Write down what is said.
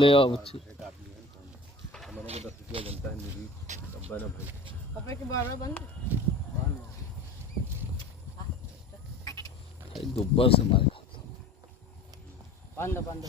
ले आओ बच्ची। मैंने को 10 रुपया जनता है मेरी डब्बा ना भाई कपड़े के बारह बंद दुब्बर से मारे बंद बंद